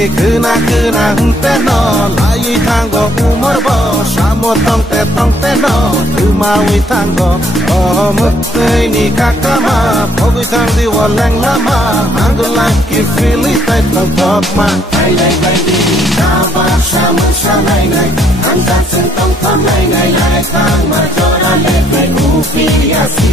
Tini kena teno lai tango umorbo samo tong teno tumawi tango oh mutai ni kakama pogi tang di waleng lama anggun laki fili tai tong top ma ai lai lai di kaba sama sanai nai antar sentong tam lai nai lai tang ma jora le pe upi asi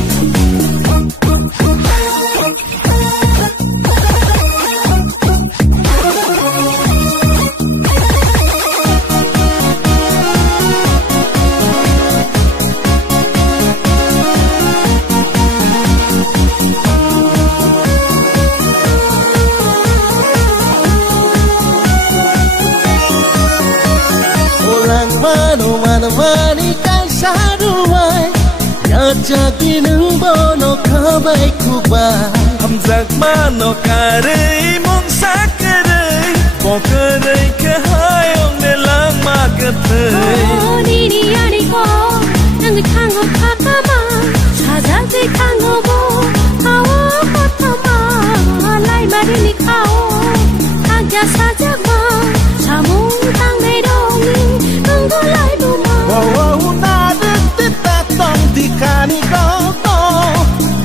Mani kai saruai ya jati nung bono kabai kubai hamzak mano karei mong sakarei pokarei ke hayong nelang magatei oh nini ani ko nang kango kakama saja kango bo kawo kotama lai marini kawo agya saja ma samung tang nei dong nunggu lai bu oh na de ta tong di kani ko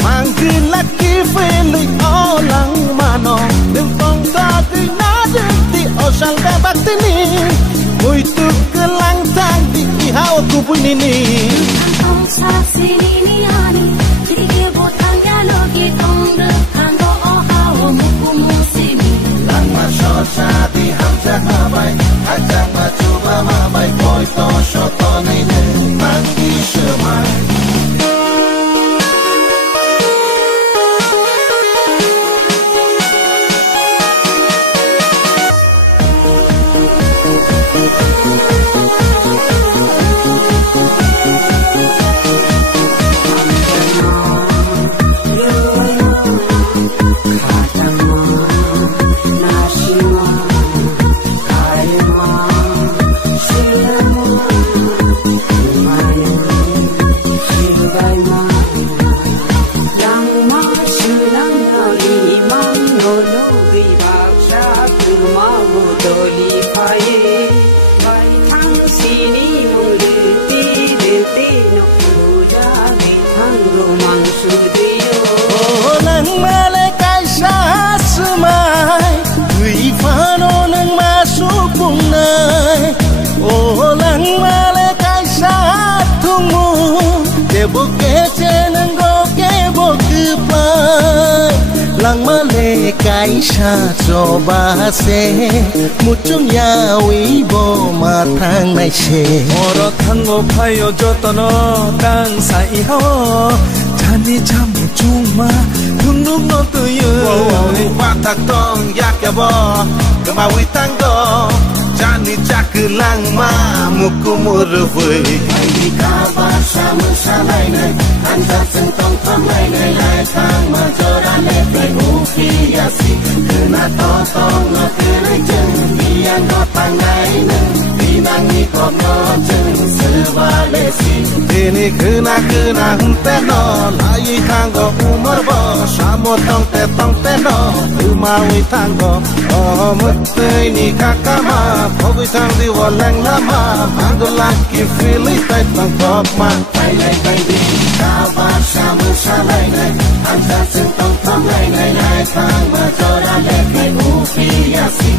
manggil laki fili olang mano ning tong da di na di osal da baktini muito kelang tang di hao ku bunini tong sa sini ni ani ke botang ya logi tong de kango o hao muku musimi lang ma so sa di ham ja bai ajang ma chuba ma bai boy to so to nei ne mang di shmai lang male kai sa cho ba se một chung ya wi bo ma thang nai se oro thango phayo jotono dang sai ho chani cham chung ma thung nung no tu ye wa ta tong yak ya bo kama wi tango chani chak lang ma muku mur vui ai di ka ba sa mu sa lai nai anta sentong tam lai nai lai tang ma jora le pe upi asi kena to tong no kena jeng biang go tangai nang binang ni ko no jeng sebale si ini kena teno lai tango umur bo samo tong teno tumawi tango oh mutai ni kakama pogi tang di waleng lama anggun laki fili tai tong top ma ai lai tai di kaba samu salai nai antar sentong tam lai nai lai tang ma jora le pe upi asi